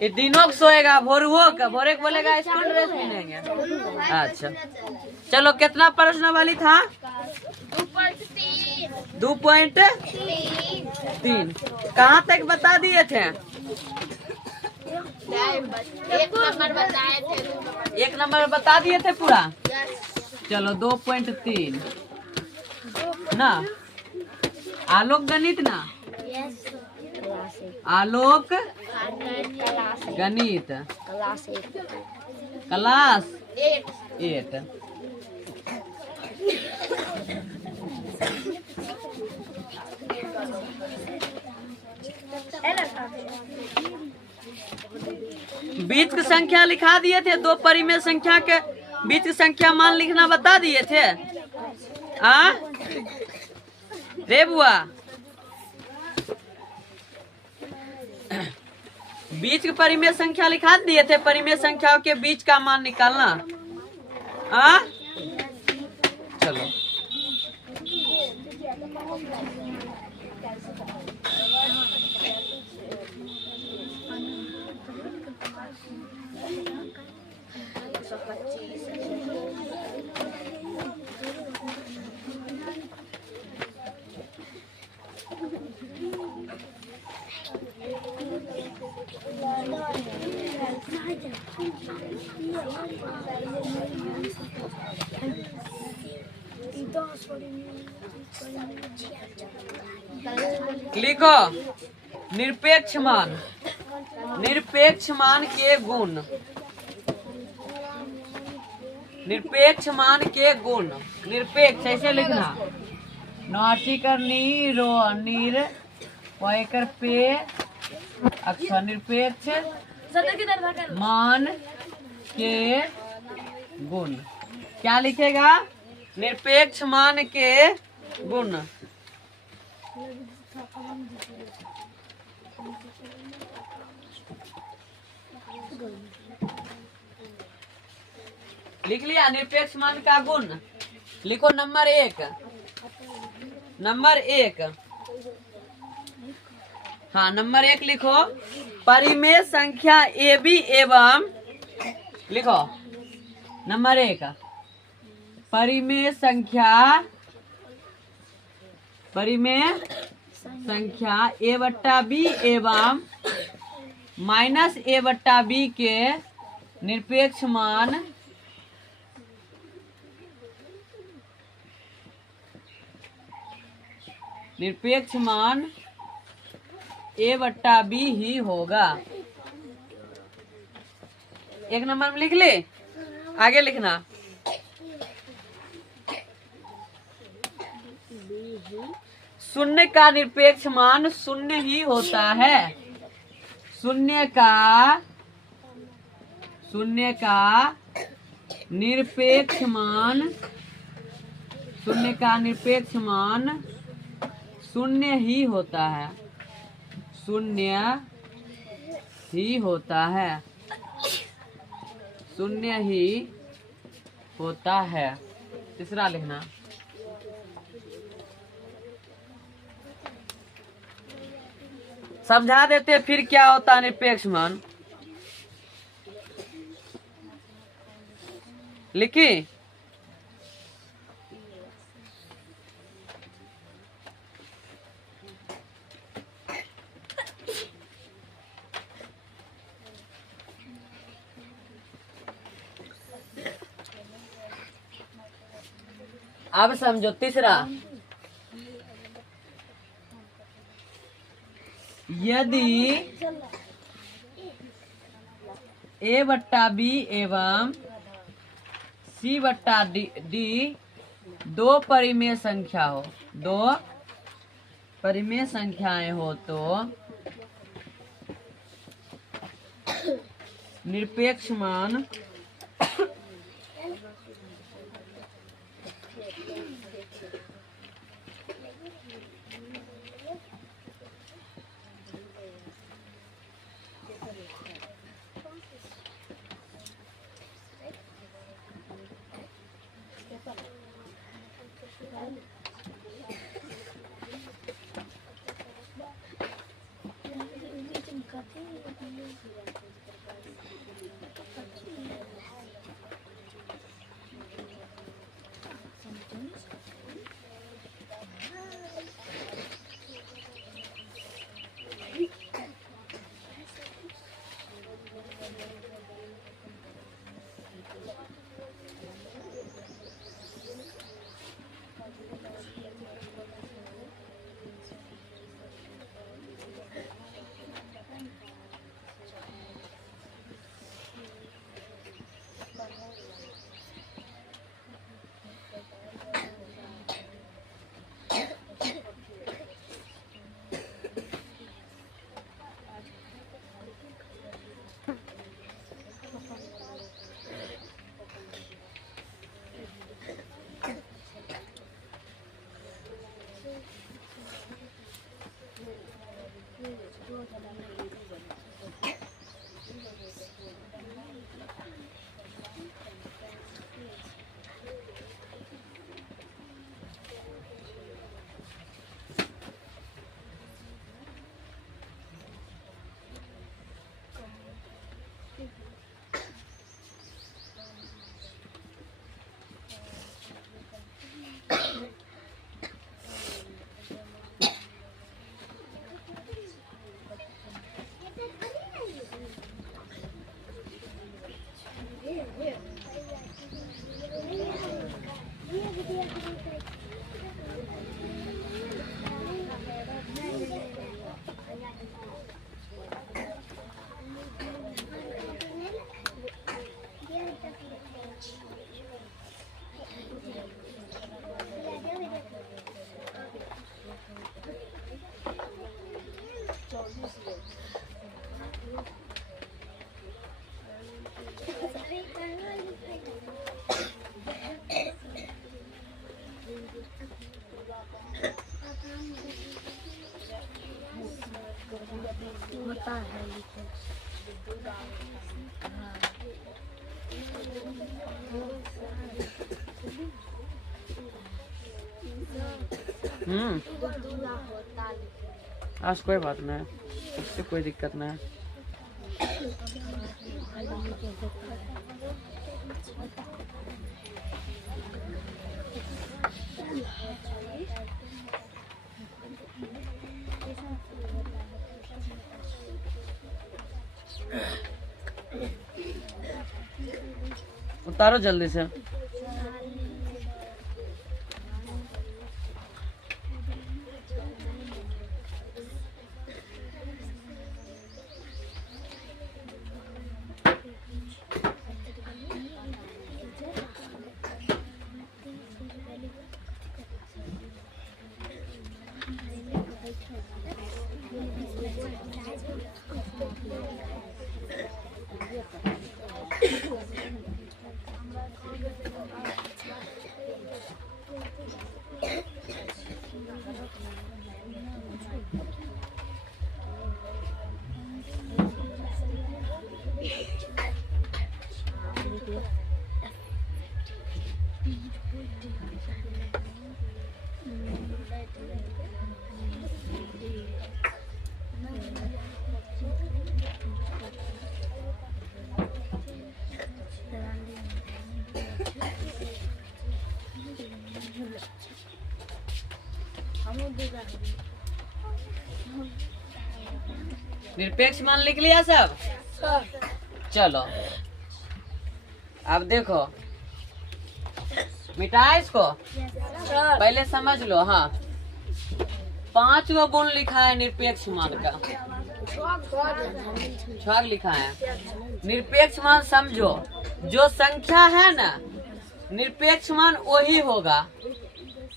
ये दिनों को सोएगा भोरुओ का भोरे को बोलेगा स्कूल ड्रेस पहनेंगे। अच्छा चलो कितना प्रश्न वाली था? 2.3 कहाँ तक बता दिए थे? एक नंबर बता दिए थे पूरा। चलो 2.3 ना आलोक गणित ना आलोक गणित क्लास 8 बीच की संख्या लिखा दिए थे। दो परिमेय संख्या के बीच की संख्या मान लिखना बता दिए थे। रे बुआ बीच की परिमेय संख्या लिखा दिए थे। परिमेय संख्याओं के बीच का मान निकालना। चलो लिखो निरपेक्ष मान के गुण। निरपेक्ष मान के गुण निरपेक्ष ऐसे लिखना। नाटिकर नीरो नीर पैकर पे अक्षर निरपेक्ष मान के गुण क्या लिखेगा? निरपेक्ष मान के गुण। लिख लिया निरपेक्ष मान का गुण। लिखो नंबर 1। हाँ नंबर 1 लिखो परिमेय संख्या AB एवं लिखो नंबर 1 परिमेय संख्या A/B एवं -A/B के निरपेक्ष मान A/B ही होगा। एक नंबर में लिख ले। आगे लिखना शून्य का निरपेक्ष मान शून्य ही होता है। शून्य का निरपेक्ष मान शून्य ही होता है। शून्य ही होता है। तीसरा लिखना समझा देते फिर क्या होता है निरपेक्ष मान। लिखी अब समझो। तीसरा यदि A/B एवं C/D दो परिमेय संख्या हो, दो परिमेय संख्याएं हो तो निरपेक्ष मान आज कोई बात नहीं, उससे कोई दिक्कत नहीं। उतारो जल्दी से। निरपेक्ष मान लिख लिया सब? चलो अब देखो, मिटाए इसको, पहले समझ लो। हाँ, 5 गो गुण लिखा है निरपेक्ष मान का, 6 लिखा है। निरपेक्ष मान समझो, जो संख्या है ना निरपेक्ष मान वही होगा,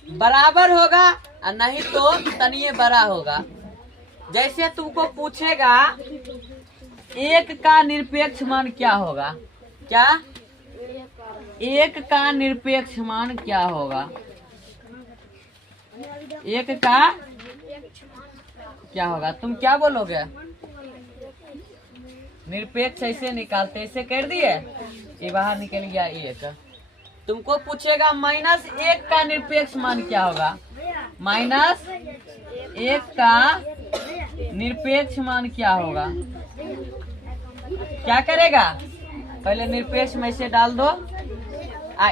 बराबर होगा और नहीं तो तनिए बड़ा होगा। जैसे तुमको पूछेगा 1 का निरपेक्ष मान क्या होगा, क्या 1 का निरपेक्ष मान क्या होगा, 1 का क्या होगा, तुम क्या बोलोगे? निरपेक्ष ऐसे निकालते, ऐसे कर दिए, ये बाहर निकल गया 1। तुमको पूछेगा -1 का निरपेक्ष मान क्या होगा, -1 का निरपेक्ष मान क्या होगा। क्या करेगा, पहले निरपेक्ष में से डाल दो,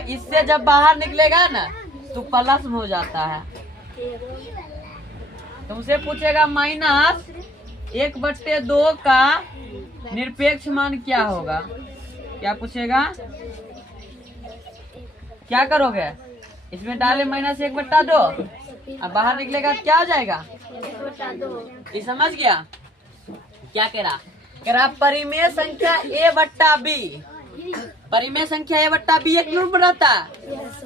इससे जब बाहर निकलेगा ना तो प्लस में हो जाता है। तुमसे पूछेगा -1/2 का निरपेक्ष मान क्या होगा, क्या पूछेगा, क्या करोगे, इसमें डाले -1/2, अब बाहर निकलेगा क्या हो जाएगा, ये समझ गया। क्या कह रहा परिमेय संख्या a/b, परिमेय संख्या a/b एक रूप रहता है,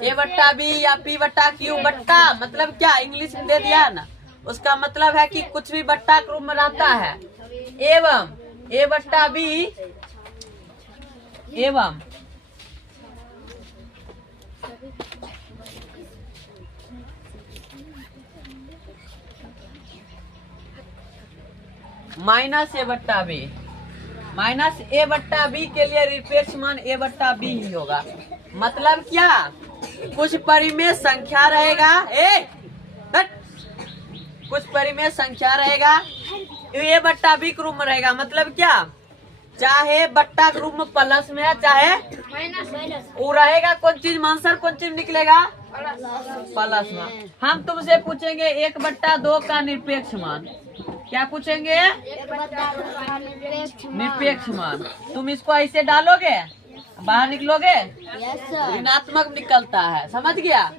a/b या p/q बट्टा, मतलब क्या इंग्लिश में दे दिया ना, उसका मतलब है कि कुछ भी बट्टा के रूप में रहता है। एवं a/b एवं -a/b, -a/b के लिए निरपेक्ष मान a/b ही होगा। मतलब क्या, कुछ परिमेय संख्या रहेगा, कुछ परिमेय संख्या रहेगा, a/b के रूप में रहेगा। मतलब क्या, चाहे बट्टा के रूप में प्लस में है, चाहे वो रहेगा, कौन चीज आंसर कौन चीज निकलेगा, प्लस में। हम तुमसे पूछेंगे 1/2 का निरपेक्ष मान, क्या पूछेंगे, निरपेक्ष मान। तुम इसको ऐसे डालोगे, बाहर निकलोगे, ऋणात्मक निकलता है, समझ गया।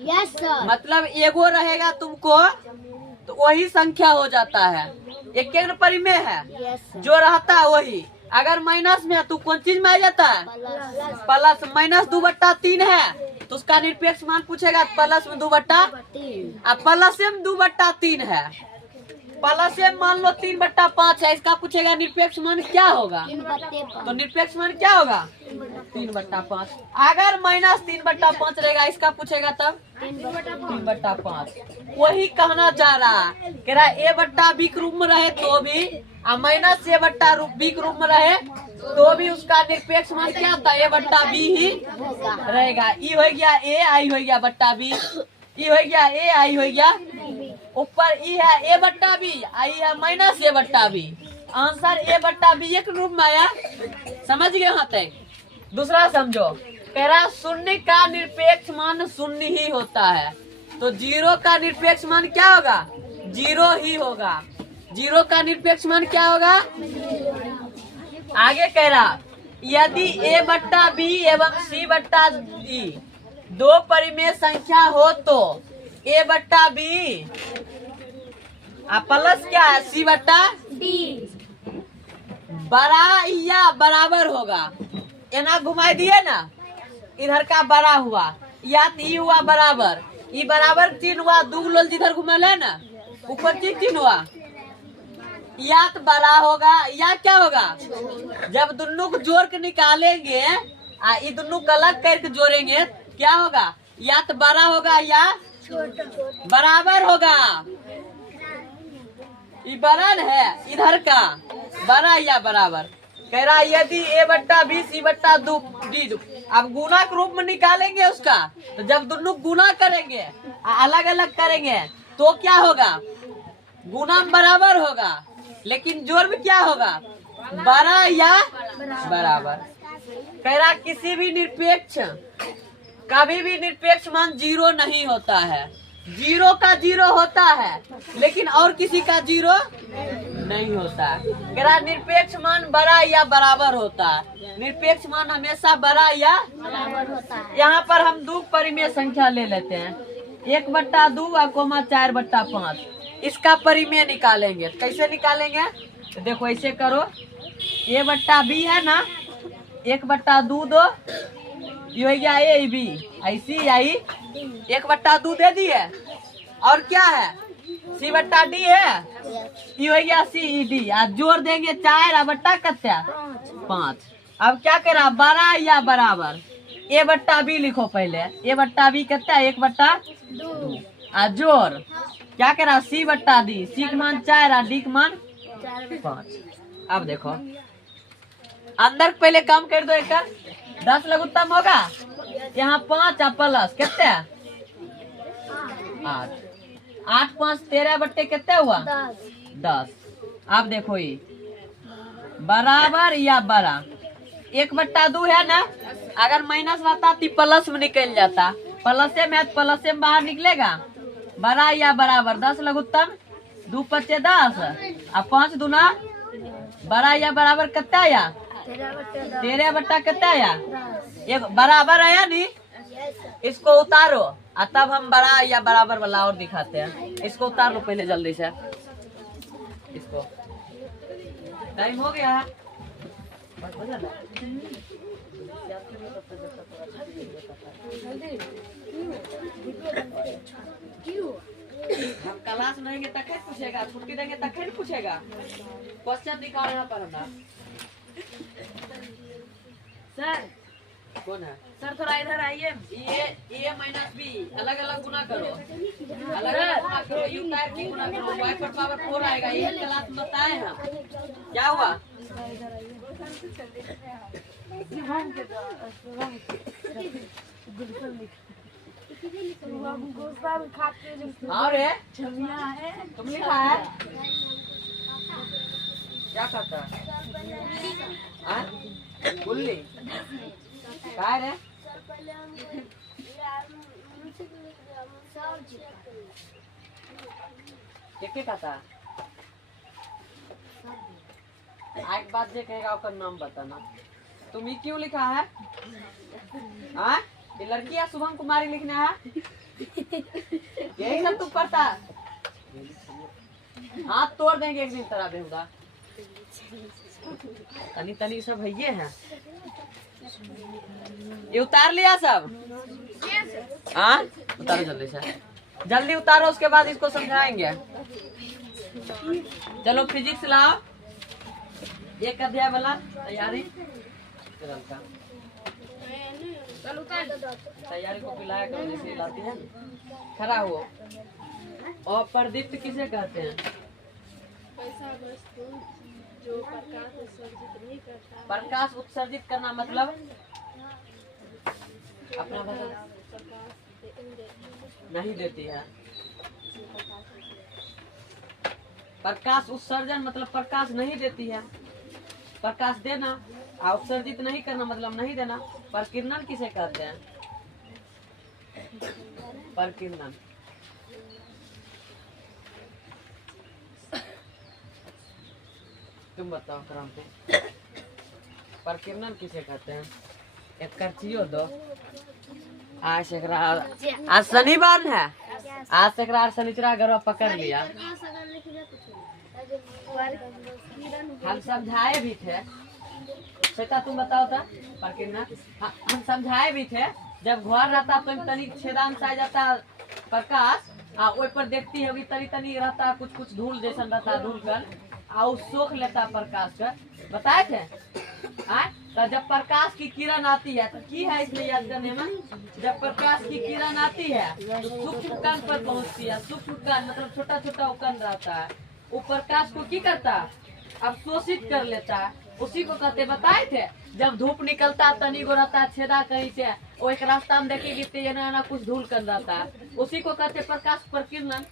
मतलब एगो रहेगा तुमको तो वही संख्या हो जाता है, एक परिमेय है, जो रहता है वही। अगर माइनस में है तो कौन चीज में आ जाता है, प्लस। -2/3 है तो उसका निरपेक्ष मान पूछेगा प्लस में 2/3, अब प्लस में 2/3 है, प्लस में मान लो 3/5 है, इसका पूछेगा निरपेक्ष मान क्या होगा, तो निरपेक्ष मान क्या होगा 3/5। अगर -3/5 रहेगा, इसका पूछेगा तब 3/5। वही कहना चाह रहा है, कह रहा a/b के रूप में रहे तो भी, -a/b के रूप में रहे तो भी उसका निरपेक्ष मान क्या था, a/b ही रहेगा। ई हो गया a, आई हो गया /b, ई हो गया a, आई हो गया ऊपर ई है ए बट्टा बी, आई है माइनस ए बट्टा बी। आंसर ए बट्टा बी एक रूप में आया। समझ गए वहां तक? दूसरा समझो, कह रहा शून्य का निरपेक्ष मान शून्य ही होता है, तो जीरो का निरपेक्ष मान क्या होगा? जीरो ही होगा। जीरो का निरपेक्ष मान क्या होगा? आगे कह रहा यदि ए बट्टा बी एवं सी बट्टा डी दो परिमेय संख्या हो तो ए बट्टा बी प्लस क्या है सी बट्टा डी बड़ा या बराबर होगा। एना घुमाई दिए ना, इधर का बड़ा हुआ या ई हुआ बराबर, ई बराबर चिन्ह हुआ, दूगलोल जिधर घुमल है ना ऊपर चिन्ह हुआ, या तो बड़ा होगा या क्या होगा? जब दोनों को जोड़ के निकालेंगे ये दोनों को अलग करके जोड़ेंगे क्या होगा? या तो बड़ा होगा या बराबर होगा। ये बड़ा है इधर का बड़ा या बराबर। कह रहा यदि ए बट्टा बी सी बट्टा डी अब गुना के रूप में निकालेंगे उसका, तो जब दोनों गुना करेंगे अलग अलग करेंगे तो क्या होगा? गुना में बराबर होगा, लेकिन जोड़ में क्या होगा? बड़ा या बराबर। कह रहा किसी भी निरपेक्ष कभी भी निरपेक्ष मान जीरो नहीं होता है। जीरो का जीरो होता है, लेकिन और किसी का जीरो नहीं होता। कह रहा निरपेक्ष मान बड़ा या बराबर होता है। निरपेक्ष मान हमेशा बड़ा या बराबर होता है। यहाँ पर हम दो परिमेय संख्या ले लेते हैं, 1/2 और 4/5। इसका परिमेय निकालेंगे। कैसे निकालेंगे? तो देखो ऐसे करो, ए बट्टा बी है ना, 1/2 दो, ये हो गया ए बी, ऐसी आई 1/2 दे दिए, और क्या है सी बट्टा डी है, ये हो गया सी ई डी। आज जोड़ देंगे 4 बट्टा कत्ते 5। अब क्या करा? बड़ा या बराबर। ए बट्टा बी लिखो पहले, ए बट्टा बी कितना? 1/2। आज जोड़ क्या करा? सी बट्टा डी, सी का मान 4 और डी का मान 5। अब देखो अंदर पहले कम कर दो, एक 10 लघुत्तम होगा, यहाँ 5 और प्लस कितने 8, 8 5 13 बट्टे कितने हुआ 10। अब देखो ये बराबर या बड़ा, 1/2 है ना, अगर माइनस रहता तो प्लस में निकल जाता, प्लस में बाहर निकलेगा। बड़ा या बराबर 10 लघुत्तम, 2 5 10 और 5 दूना बड़ा या बराबर कितना आया? 13 बट्टा कितना आया? एक बराबर आया नहीं। इसको उतारो और तब हम बड़ा या बराबर वाला और दिखाते हैं। इसको उतार लो पहले जल्दी से। इसको टाइम हो गया है। हम क्लास नहीं तक पूछेगा, छुट्टी देंगे तक पूछेगा। क्वेश्चन निकालना पड़ेगा। सर कौन है? सर थोड़ा इधर आइए। ए माइनस बी अलग अलग गुना करो, अलग अलग गुना करो, यू टाइप की गुना करो, y पर पावर 4 आएगा। ये क्लास में बताए हैं। क्या हुआ? अरे तुम लिखा है क्या करता है? गुल्ली क्या रे? क्या कहता? एक बात जे कहेगा उसका नाम बताना। तुम ये क्यों लिखा है? ये लड़की है शुभम कुमारी लिखना है, यही सब तुम पढ़ता। हाथ तोड़ देंगे एक दिन तरह बेहुदा। तनी तनी सब है ये है। ये उतार लिया सब? हाँ उतारो जल्दी से, जल्दी उतारो, उसके बाद इसको समझाएंगे। चलो फिजिक्स लाओ, एक अध्याय वाला तैयारी। तैयारी को पिलाया करो जैसे लाती है। खड़ा हो। और प्रदीप्त किसे कहते हैं? जो प्रकाश उत्सर्जित करना मतलब अपना नहीं देती है। प्रकाश उत्सर्जन मतलब प्रकाश नहीं देती है, प्रकाश देना और उत्सर्जित नहीं करना मतलब नहीं देना। प्रकीर्णन किसे कहते हैं? प्रकीर्णन तुम बताओ क्रम पे, प्रकीर्णन किसे कहते हैं? एक करचियो दो। आज शनिवार है, आज शुक्रवार शनिचरा गरबा पकड़ लिया। हम समझाए भी थे, श्वेता तुम बताओ था प्रकीर्णन। हम समझाए भी थे, जब घर रहता तो तनिक छेदान से आ जाता प्रकाश, ओइ पर देखती होगी तनी तनी रहता, कुछ कुछ धूल जैसा रहता, धूल कर और सोख लेता प्रकाश का। बताए थे तो जब प्रकाश की किरण आती है तो की है इसमें याद करने में, जब प्रकाश की किरण आती है तो सूक्ष्म कण पर पहुंचती है। सूक्ष्म कण मतलब छोटा छोटा कण रहता है, वो प्रकाश को की करता है अवशोषित कर लेता है। उसी को कहते बताए थे, जब धूप निकलता तनी गो रहता है छेदा कहीं से, वो एक रास्ता में देखेगी ना कुछ धूल कर रहता है, उसी को कहते प्रकाश प्रकीर्णन।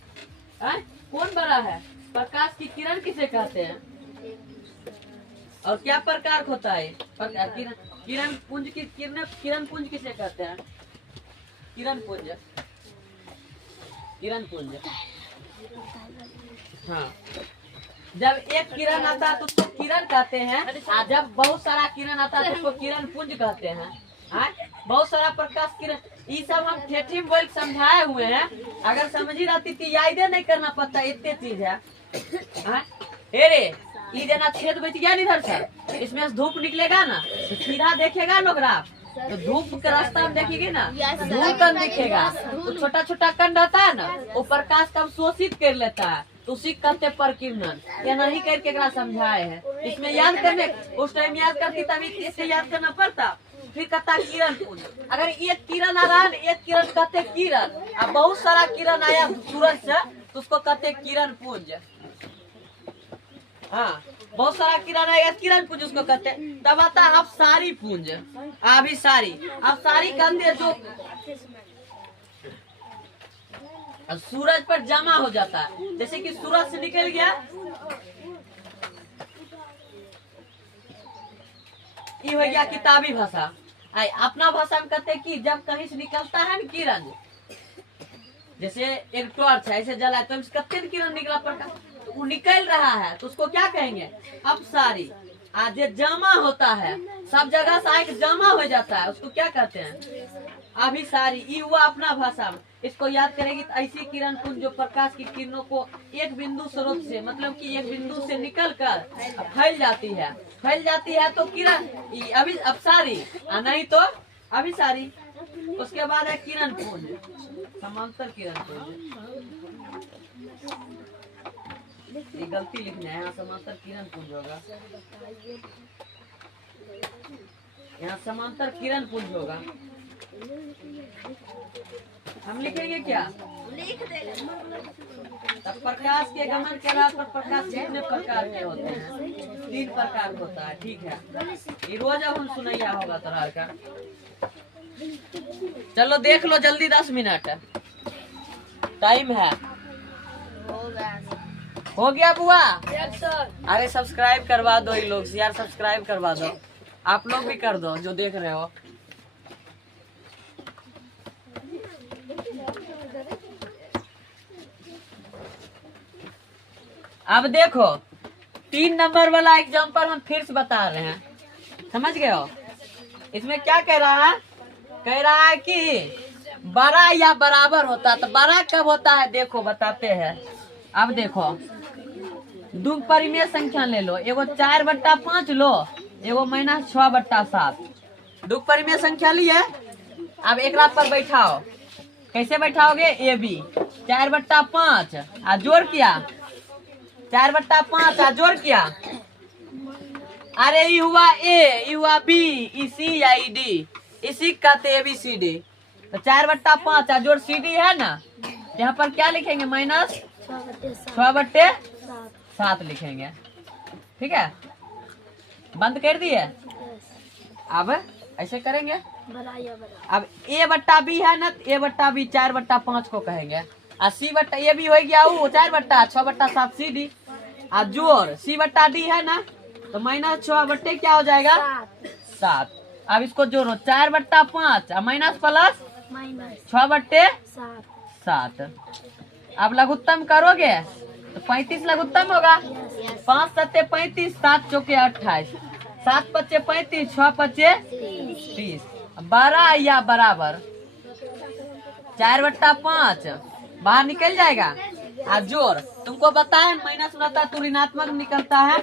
कौन बड़ा है? प्रकाश की किरण किसे कहते हैं और क्या प्रकार होता है? किरण पुंज की किरण पुंज किसे कहते हैं? किरण पुंज, किरण पुंज। हाँ, जब एक किरण आता है तो उसको किरण कहते हैं, और जब बहुत सारा किरण आता है तो उसको किरण पुंज कहते हैं। बहुत सारा प्रकाश किरण, ये सब हम ठेठी में बोल समझाए हुए हैं। अगर समझी रहती थी याद नहीं करना पड़ता, इतने चीज है। रे ये जना छेद बच गया इधर से, इसमें धूप निकलेगा ना तो सीधा देखेगा लोग रात, तो धूप के रास्ता में देखेगी ना धूल कण दिखेगा, तो छोटा छोटा कण रहता है ना, वो प्रकाश का शोषित कर लेता है, तो उसी कहते प्रकीर्णन। या नहीं करके समझाए है, इसमें याद करने उस टाइम याद करती तभी इससे याद करना पड़ता। फिर कहता किरण पुंज। अगर एक किरण आ रहा है, एक किरण कहते किरण, अब बहुत सारा किरण आया सूरज से तो उसको कहते किरण पुंज। हाँ, बहुत सारा किरण आएगा किरण पुंज उसको कहते। तब आता है अब सारी पुंज, अभी सारी, अब सारी कहते जो सूरज पर जमा हो जाता है। जैसे कि सूरज से निकल गया, ये हो गया किताबी भाषा। अपना भाषा में कहते हैं कि जब कहीं से निकलता है ना किरण, जैसे एक टॉर्च है ऐसे जला तो कितने किरण निकला प्रकाश, तो वो निकल रहा है तो उसको क्या कहेंगे? अब सारी। आज जमा होता है सब जगह से आके जमा हो जाता है, उसको क्या कहते हैं? अभी सारी। ये हुआ अपना भाषा में। इसको याद करेगी तो ऐसी किरण पुंज जो प्रकाश की किरणों को एक बिंदु स्रोत से, मतलब कि एक बिंदु से निकल कर फैल जाती है, फैल जाती है तो किरण अभी अब सारी, नहीं तो अभी सारी। उसके बाद है किरण पुंज, समांतर किरण पुंज। ये गलती लिखना है, यहाँ समांतर किरण पुंज होगा, यहाँ समांतर किरण पुंज होगा। हम लिखेंगे क्या? लिख देंगे। तब प्रकाश के गमन के आधार पर प्रकाश कितने प्रकार के होते हैं? 3 प्रकार होता है। ठीक है, ये रोज अब हम सुनैया होगा तोरा का। चलो देख लो जल्दी, 10 मिनट टाइम है। हो गया बुआ? अरे सब्सक्राइब करवा दो, ये लोग यार सब्सक्राइब करवा दो, आप लोग भी कर दो जो देख रहे हो। अब देखो 3 नंबर वाला एग्जाम्पल हम फिर से बता रहे हैं, समझ गए हो? इसमें क्या कह रहा है? कह रहा है कि बड़ा या बराबर होता है, तो बड़ा कब होता है देखो बताते हैं। अब देखो दो परिमेय संख्या ले लो, एगो 4/5 लो, एगो -6/7। दो परिमेय संख्या लिए, अब एक रात पर बैठाओ। कैसे बैठाओगे? AB 4/5 आ जोड़ किया 4/5 आ जोड़ किया, अरे ये हुआ A, ये हुआ B, ये C या D, इसी कहते ABCD। तो 4/5 आ जोड़ CD है ना, यहाँ पर क्या लिखेंगे? -6/7 लिखेंगे। ठीक है, बंद कर दिए। अब ऐसे करेंगे। अब A/B है ना, A/B 4/5 को कहेंगे, और C/A भी हो गया वो 4/6/7 CD। आज जोर सी बट्टा डी है ना, तो माइनस 6 बट्टे क्या हो जाएगा 7। अब इसको जोड़ो 4 बट्टा 5 माइनस प्लस 6 बट्टे 7। अब लघुत्तम करोगे तो 35 लघुत्तम होगा। 5 सत्ते 35, 7 चौके 28, 7 पच्चे 35, 6 पच्चे 30। 12 या बराबर 4 बट्टा 5 बाहर निकल जाएगा। आज जोर तुमको बताए माइनस रहता है तो ऋणात्मक निकलता है,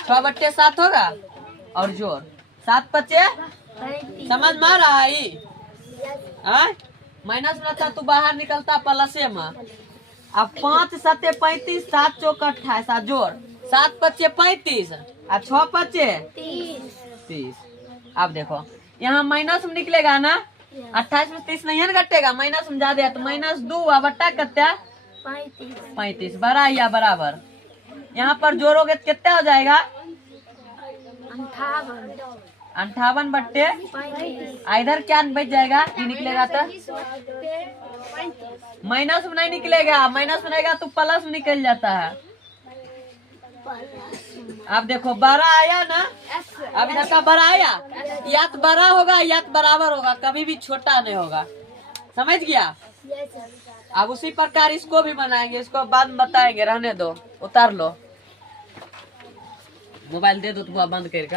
6 बट्टे 7 होगा। और जोर 7 पच्चे समझ में आ रहा है, माइनस रहता तो बाहर निकलता प्लसे में। अब 5 सत्ते 35, 7 चौक 28, जोर 7 पच्चे 35 और 6 पच्चे 30। अब देखो यहाँ माइनस में निकलेगा ना, 28 में 30 नहीं है ना घटेगा, माइनस में ज्यादा है तो माइनस 2 बट्टा कितना 35 बड़ा या बराबर। यहाँ पर जोड़ोगे तो कितना हो जाएगा 58 बट्टे। इधर क्या बच जाएगा, ये निकलेगा तो माइनस में नहीं निकलेगा, माइनस में रहेगा तो प्लस में निकल जाता है। अब देखो 12 आया ना, अब इधर का 12 आया, या तो बड़ा होगा या तो बराबर होगा, कभी भी छोटा नहीं होगा। समझ गया। अब उसी प्रकार इसको भी बनाएंगे, इसको बाद में बताएंगे, रहने दो, उतार लो मोबाइल, दे दो तो बंद करके।